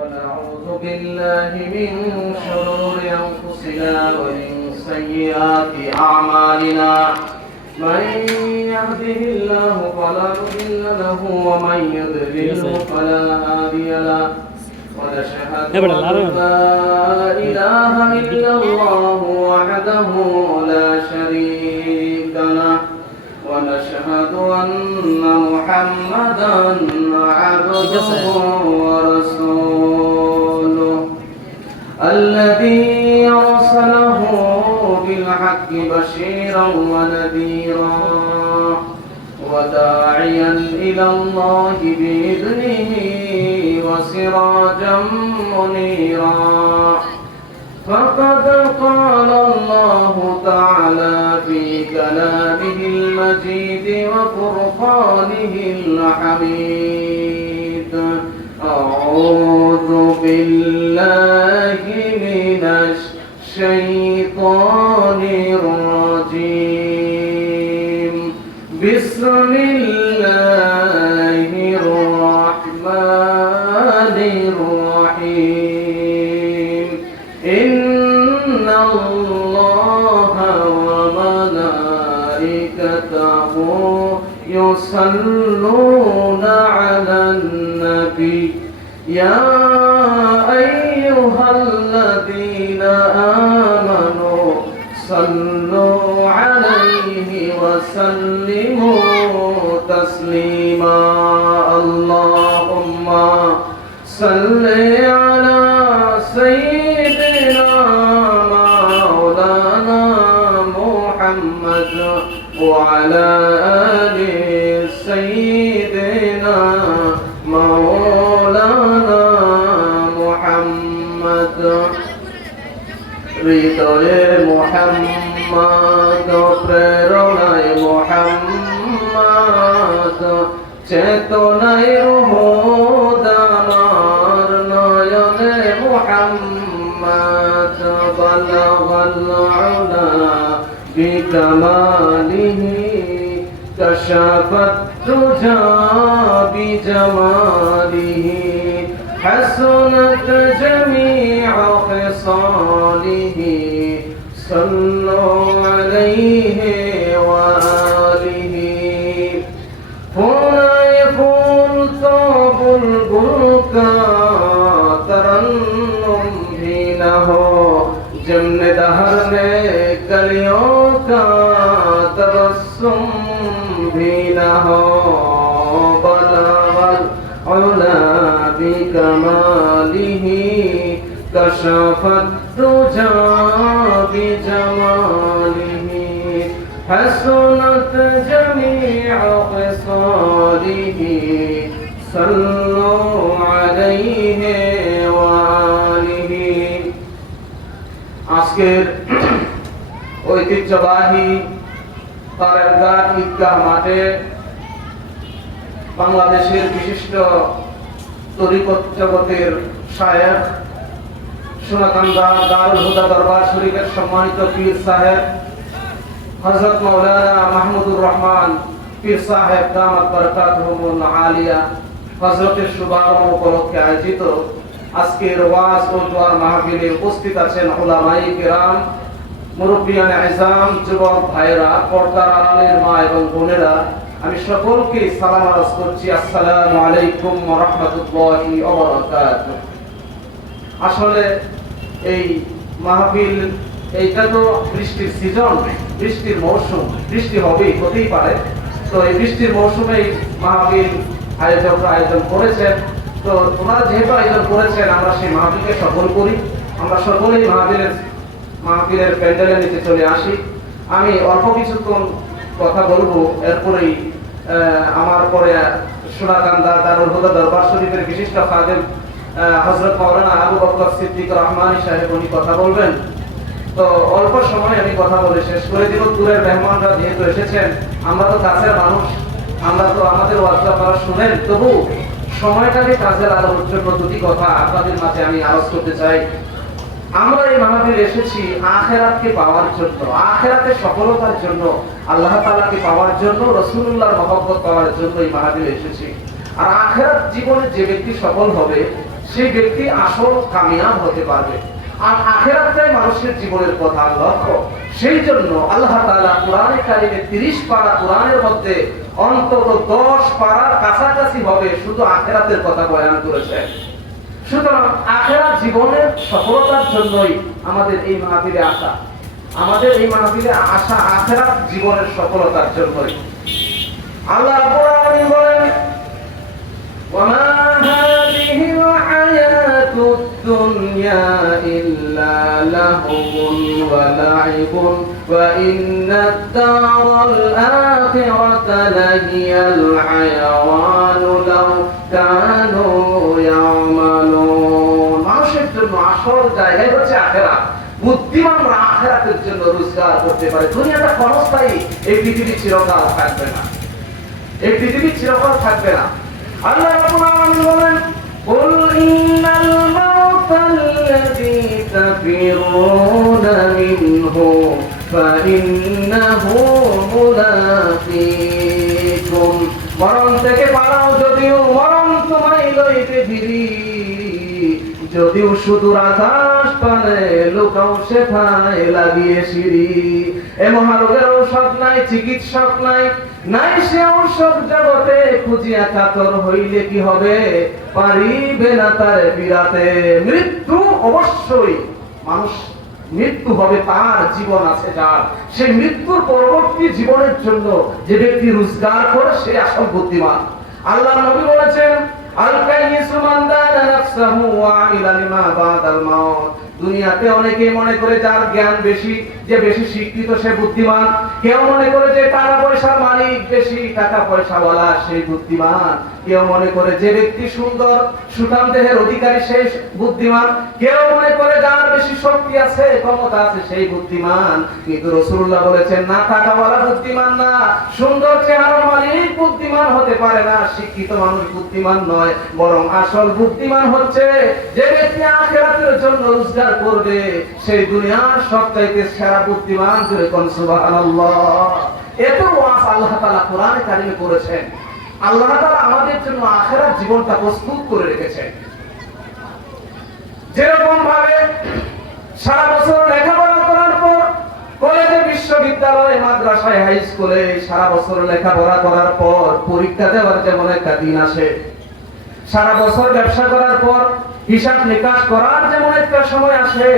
ونعوذ بالله من شرور أنفسنا ومن سيئات أعمالنا من يهده الله فلا مضل له ومن يضلل فلا هادي له ونشهد أن لا إله إلا الله وحده لا شريك له ونشهد أن محمدا عبده ورسوله الذي أرسله بالحق بشيرا ونذيرا وداعيا إلى الله بإذنه وسراجا منيرا فقد قال الله تعالى في كلامه المجيد وفرقانه الحميد أعوذ بالله من الشيطان الرجيم بسم الله الرحمن الرحيم إن الله وملائكته يصلون على النبي يا أيها الذين آمنوا صلوا عليه وسلموا تسليما اللهم صل على سيدنا مولانا محمد وعلى آل سيدنا مولانا محمد হৃদয়ে মুহাম্মদ প্রেরণায় মুহাম্মদ চেতনায় রোহদানার নয়নে মুহাম্মদ বালাগাল উলা বিকামালিহি কাশাফাত তুজা বিজামালিহি حسنت جميع خصاله صلوا عليه وآله هنا يكون طاب البركة ترنم حينه جمن دهر में कलियों का तबस्सुम भी न हो बलावल उला بكماله كشف الدجى بجماله حسنت جميع خصاله صلوا عليه وآله আজকের ঐতিহ্যবাহী তারেরঘাট ঈদগাহ মাঠে বাংলাদেশের বিশিষ্ট তরিকত জগতের শায়েখ সোনাকান্দা দারুল হুদা দরবার শরীফের সম্মানিত পীর সাহেব হযরত মাওলানা মাহমুদুর রহমান পীর সাহেব দামাত বরকাতুহুল আলিয়া হযরতের শুভারম্ভ উপলক্ষে আয়োজিত আজকের ওয়াজ ও দোয়ার মাহফিলে উপস্থিত আছেন উলামায়ে কিরাম, মুরব্বিয়ানে ইসলাম, যুবক ভাইরা, পর্দার আড়ালের মা এবং বোনেরা, আমি সকলকে সালাম আরজ করছি। আসসালামু আলাইকুম ওয়া রাহমাতুল্লাহি ওয়া বারাকাতুহু। আসলে এই মাহফিল, এইটা তো বৃষ্টির সিজন, বৃষ্টির মৌসুম, বৃষ্টি হবেই, হতেই পারে। তো এই বৃষ্টির মৌসুমে এই মাহফিল আয়োজকরা আয়োজন করেছেন। তো ওনারা যেহেতু আয়োজন করেছেন, আমরা সেই মাহফিলকে সফল করি। আমরা সকলেই মাহফিলের প্যান্ডেলের নিচে চলে আসি। আমি অল্প কিছুক্ষণ কথা বলবো, এরপরেই আমার পরে সোনাকান্দা দারুল হুদা দরবার শরীফের বিশিষ্ট খাদেম হযরত মাওলানা আবু বকর সিদ্দিক রহমানী সাহেব উনি কথা বলবেন। তো অল্প সময় আমি কথা বলে শেষ করে দিব। দূরের মেহমানরা যেহেতু এসেছেন, আমরা তো কাছের মানুষ, আমরা তো আমাদের ওয়াজ আপনারা শুনেন, তবু সময়টাকে কাজে লাগানোর জন্য দুটি কথা আপনাদের মাঝে আমি আরজ করতে চাই। আমরা এই মাহফিলে এসেছি আখিরাতকে পাওয়ার জন্য, আখিরাতে সফলতার জন্য, আল্লাহ তাআলাকে পাওয়ার জন্য, রাসূলুল্লাহর মহব্বত পাওয়ার জন্য এই মাহফিলে এসেছি। আর আখিরাত জীবনে যে ব্যক্তি সফল হবে, সেই ব্যক্তি আসল কামিয়াব হতে পারবে। আর আখিরাতটাই মানুষের জীবনের প্রধান লক্ষ্য। সেই জন্য আল্লাহ তাআলা কোরআনে কারিমে 30 পারা কোরআনের মধ্যে অন্তত 10 পারার কাছাকাছি হবে শুধু আখিরাতের কথা বয়ান করেছেন। সুতরাং আখিরাত জীবনের সফলতার জন্যই আমাদের এই মাহফিলে আসা, আমাদের এই মাহফিলে আসা আখিরাত জীবনের সফলতার জন্যই। আল্লাহ রাব্বুল আলামিন বলেন, ওয়ামা হাযিহিল হায়াতুদ দুনিয়া ইল্লা লাহুন ওয়া লাইবুন ওয়া ইন্নাদ দারাল আখিরাতা লাহিয়াল হায়াওয়ানু লাও কানু ইয়ামালুন। মানুষের জন্য আসল জায়গায় হচ্ছে আখিরাত। বুদ্ধিমানরা আখিরাতের জন্য রোজগার করতে পারে। দুনিয়াটা ক্ষণস্থায়ী, এই পৃথিবী চিরকাল থাকবে না, এই পৃথিবী চিরকাল থাকবে না। আল্লাহ রাব্বুল আলামিন বলেন, কুল ইন্নাল মাউতাল্লাযী তাফিরুনা মিনহু ফাইন্নাহু মুলাকীকুম। মরণ থেকে পালাও, যদিও মরণ তোমায় লইতে ফিরি, যদিও সুদূর আকাশ পানে লুকাও সেথায় লাগিয়ে সিঁড়ি। এ মহারোগের ঔষধ নাই, চিকিৎসক নাই, নাই সে ঔষধ জগতে, খুঁজিয়া কাতর হইলে কি হবে, পারিবে না তার বিরাতে। মৃত্যু অবশ্যই, মানুষ মৃত্যু হবে, তার জীবন আছে যার, সেই মৃত্যুর পরবর্তী জীবনের জন্য যে ব্যক্তি রোজগার করে সে আসল বুদ্ধিমান। আল্লাহ নবী বলেছেন, আল কাইয়িসু মান দানা নাফসাহু ওয়া আমিলা লিমা বাদাল মাউত। দুনিয়াতে অনেকে মনে করে যার জ্ঞান বেশি, যে বেশি শিক্ষিত সে বুদ্ধিমান। কেউ মনে করে যে টাকা পয়সার মালিক, বেশি টাকা পয়সাওয়ালা সেই বুদ্ধিমান। কেউ মনে করে যে ব্যক্তি সুন্দর সুঠাম দেহের অধিকারী সেই বুদ্ধিমান। কেউ মনে করে যার বেশি শক্তি আছে, ক্ষমতা আছে সেই বুদ্ধিমান। কিন্তু রাসূলুল্লাহ বলেছেন, না, টাকাওয়ালা বুদ্ধিমান না, সুন্দর চেহারার মালিক বুদ্ধিমান হতে পারে না, শিক্ষিত মানুষ বুদ্ধিমান নয়, বরং আসল বুদ্ধিমান হচ্ছে যে ব্যক্তি আখিরাতের জন্য রোজগার করবে, সেই দুনিয়ার সবচাইতে সেরা বুদ্ধিমান। করে কোন সুবহানাল্লাহ। এত ওয়াজ আল্লাহ তাআলা কোরআনে কারিমে করেছেন। আল্লাহ তাআলা আমাদের জন্য আখিরাত জীবনটা প্রস্তুত করে রেখেছেন। যেরকম ভাবে সারা বছর লেখাপড়া করার পর কলেজে, বিশ্ববিদ্যালয়ে, মাদ্রাসায়, হাই স্কুলে সারা বছর লেখাপড়া করার পর পরীক্ষা দেওয়ার যেমন একটা দিন আসে, সারা বছর ব্যবসা করার পর হিসাব নিকাশ করার যেমন একটা সময় আসে,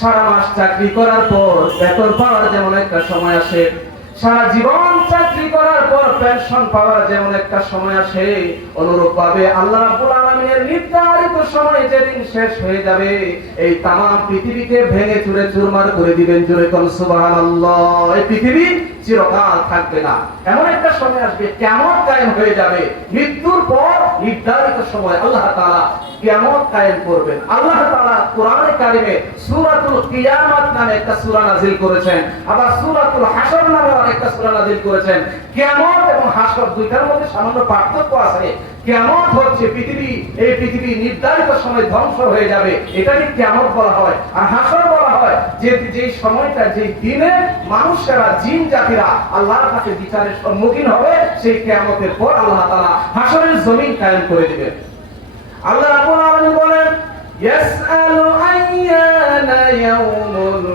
সারা মাস চাকরি করার পর বেতন পাওয়ার যেমন একটা সময় আসে, সারা জীবন চাকরি করার পর পেনশন পাওয়ার যেমন একটা সময় আসে, অনুরূপভাবে আল্লাহ রাব্বুল আলামিনের নির্ধারিত সময় যেদিন শেষ হয়ে যাবে, এই তামাম পৃথিবীকে ভেঙে চুরে চুরমার করে দিবেন। জোরে কোন সুবহানাল্লাহ। এই পৃথিবী চিরকাল থাকবে না, এমন একটা সময় আসবে, কিয়ামত কায়েম হয়ে যাবে। মৃত্যুর পর নির্ধারিত সময় আল্লাহ তাআলা কিয়ামত কায়েম করবেন। আল্লাহ তাআলা কোরআনে কারিমে সূরাতুল কিয়ামত নামে একটা সূরা নাযিল করেছেন, আবার সূরাতুল হাশর নামে আরেকটা সূরা নাযিল করেছেন। কিয়ামত এবং হাশর দুইটার মধ্যে সামান্য পার্থক্য আছে। কিয়ামত হচ্ছে পৃথিবী, এই পৃথিবী নির্ধারিত সময় ধ্বংস হয়ে যাবে, এটাকে কিয়ামত বলা হয়। আর হাশর বলা হয় যে সময়টা, যে দিনে মানুষেরা, জিন জাতিরা আল্লাহর কাছে বিচারের সম্মুখীন হবে, সেই কিয়ামতের পর আল্লাহ তাআলা হাশরের জমিন কায়েম করে দিবেন। আল্লাহ রাব্বুল আলামিন বলেন, ইয়াসআলু আইয়ানা ইয়াউমুল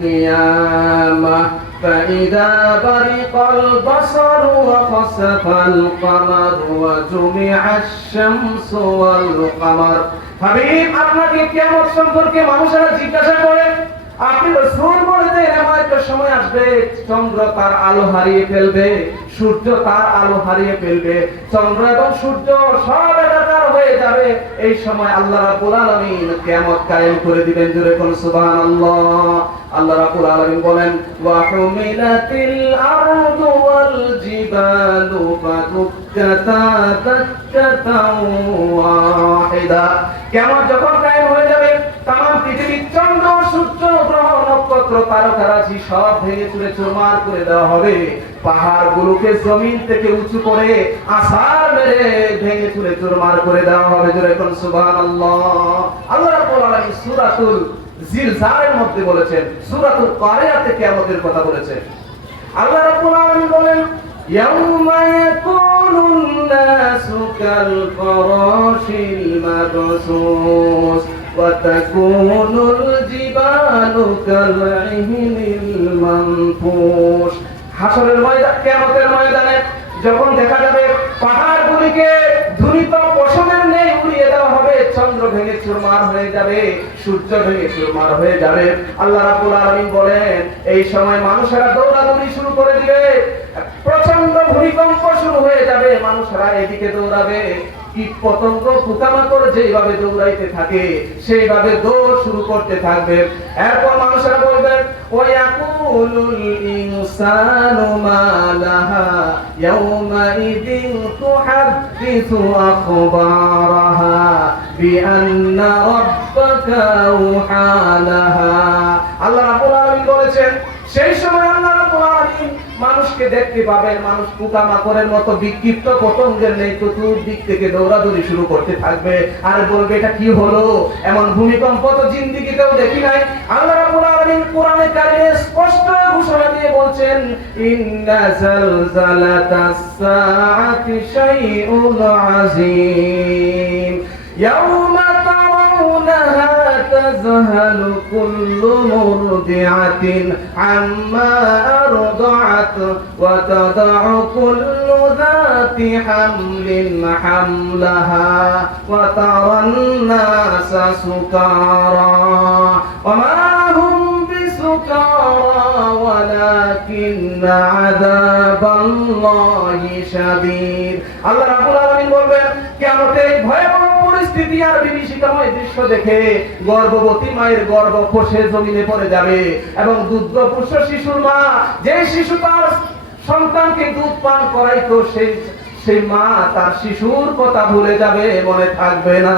কিয়ামাহ ফাইদা বারিকাল বাসারু ওয়া খাসাফাল কামারু ওয়া জুমিআশ শামসু ওয়াল কামার। হাবিব, আপনাকে কিয়ামত সম্পর্কে মানুষেরা জিজ্ঞাসা করে, আপনি রাসূল বলে দেন এমন একটা সময় আসবে চন্দ্র তার আলো হারিয়ে ফেলবে, সূর্য তার আলো হারিয়ে ফেলবে, চন্দ্র এবং সূর্য সব একাকার হয়ে যাবে। এই সময় আল্লাহ রাব্বুল আলামিন কিয়ামত কায়েম করে দিবেন। জোরে কোন সুবহানাল্লাহ। আল্লাহ রাব্বুল আলামিন বলেন, ওয়া হুমিলাতিল আরদু ওয়াল জিবালু ফাদুক্কাতা দাক্কাতাও ওয়াহিদা। কিয়ামত যখন কায়েম হয়ে যাবে, তামাম পৃথিবী, চন্দ্র, সূর্য, গ্রহ, নক্ষত্র, তারকারাজি সব ভেঙে চুরে চুরমার করে দেওয়া হবে। পাহাড়গুলোকে জমিন থেকে উঁচু করে আছাড় মেরে ভেঙে চুরে চুরমার করে দেওয়া হবে। জোরে কোন সুবহানাল্লাহ। আল্লাহ রাব্বুল আলামিন সূরাতুল জিলজালের মধ্যে বলেছেন, সূরাতুল কারিয়াতে কিয়ামতের কথা বলেছেন। আল্লাহ রাব্বুল আলামিন বলেন, ইয়াউমা ইয়াকুনুন الناس كالفراش المبثوث وتكون الجبال كالعهن المنفوش হাশরের ময়দান কিয়ামতের ময়দানে যখন দেখা যাবে পাহাড়গুলিকে ধূলিত পশমের ন্যায় উড়িয়ে দেওয়া হবে, চন্দ্র ভেঙে চুরমার হয়ে যাবে, সূর্য ভেঙে চুরমার হয়ে যাবে। আল্লাহ রাব্বুল আলামিন বলেন এই সময় মানুষেরা দৌড়াদৌড়ি শুরু করে দিবে, প্রচন্ড ভূমিকম্প শুরু হয়ে যাবে, মানুষেরা এদিকে দৌড়াবে, কীট পতঙ্গ পোকামাকড় যেভাবে দৌড়াইতে থাকে সেইভাবে দৌড় শুরু করতে থাকবে। এরপর মানুষেরা বলবেন ওয়াকুলুল ইনসানু মা লাহা ইয়াউমাইদিন তুহাদ্দিসু আখবারাহা বিআন্না রাব্বাকা আওহালাহা। আল্লাহ রাব্বুল আলামিন বলেছেন সেই সময় আল্লাহ রাব্বুল আলামিন মানুষকে দেখতে পাবেন, মানুষ পোকামাকড়ের মতো বিক্ষিপ্ত পতঙ্গের ন্যায় চতুর্দিক থেকে দৌড়াদৌড়ি শুরু করতে থাকবে আর বলবে এটা কি হলো, এমন ভূমিকম্প তো জিন্দেগিতেও দেখি নাই। আল্লাহ রাব্বুল আলামিন কোরআনে কারিমে স্পষ্ট ঘোষণা দিয়ে বলছেন ইন্না জালজালাতাস সাআতি শাইউন আযীম ইয়াউমা তারাউনাহা تذهل كل مرضعة عما أرضعت وتضع كل ذات حمل حملها وترى الناس سكارى وما هم بسكارى ولكن عذاب الله شديد। আল্লাহ রাব্বুল আলামিন বলবেন কিয়ামতের ভয়াবহ পরিস্থিতি আর বিভীষিকাময় দৃশ্য দেখে গর্ভবতী মায়ের গর্ভ খসে জমিনে পড়ে যাবে এবং দুগ্ধপুষ্ট শিশুর মা, যে শিশু তার সন্তানকে দুধ পান করাইতো সেই মা তার শিশুর কথা ভুলে যাবে, মনে থাকবে না।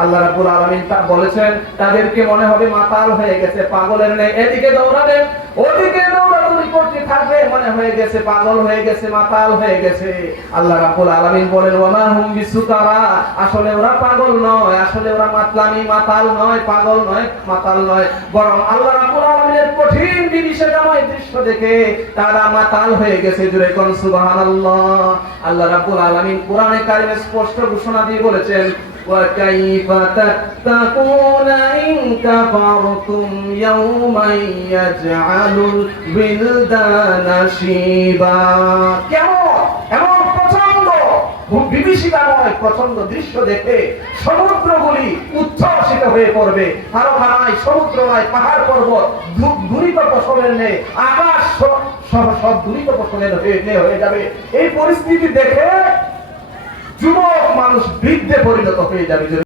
আল্লাহ রাব্বুল আলামিন তা বলেছেন তাদেরকে মনে হবে মাতাল হয়ে গেছে, পাগলের ন্যায় এদিকে দৌড়াবে ওদিকে দৌড়াদৌড়ি করতে থাকবে, মনে হয়ে গেছে পাগল হয়ে গেছে, মাতাল হয়ে গেছে। আল্লাহ রাব্বুল আলামিন বলেন ওয়ামা হুম বিসুকারা, আসলে ওরা পাগল নয়, আসলে ওরা মাতলামি, মাতাল নয়, পাগল নয়, মাতাল নয়, বরং আল্লাহ রাব্বুল আলামিনের কঠিন বিভীষিকাময় দৃশ্য দেখে তারা মাতাল হয়ে গেছে। জোরে কোন সুবহানাল্লাহ। আল্লাহ রাব্বুল আলামিন কোরআনে কারিমে স্পষ্ট ঘোষণা দিয়ে বলেছেন وكيف تتقون إن كفرتم يوما يجعل الولدان شيبا। এমন প্রচন্ড বিভীষিকাময় প্রচন্ড দৃশ্য দেখে সমুদ্রগুলি উচ্ছ্বসিত হয়ে পড়বে, তারকা নাই, সমুদ্র নাই, পাহাড় পর্বত ধূলিত ফসলের নেই, আকাশ সব ধূলিত ফসলের হয়ে যাবে। এই পরিস্থিতি দেখে যুবক মানুষ বৃদ্ধে পরিণত হয়ে যাবে।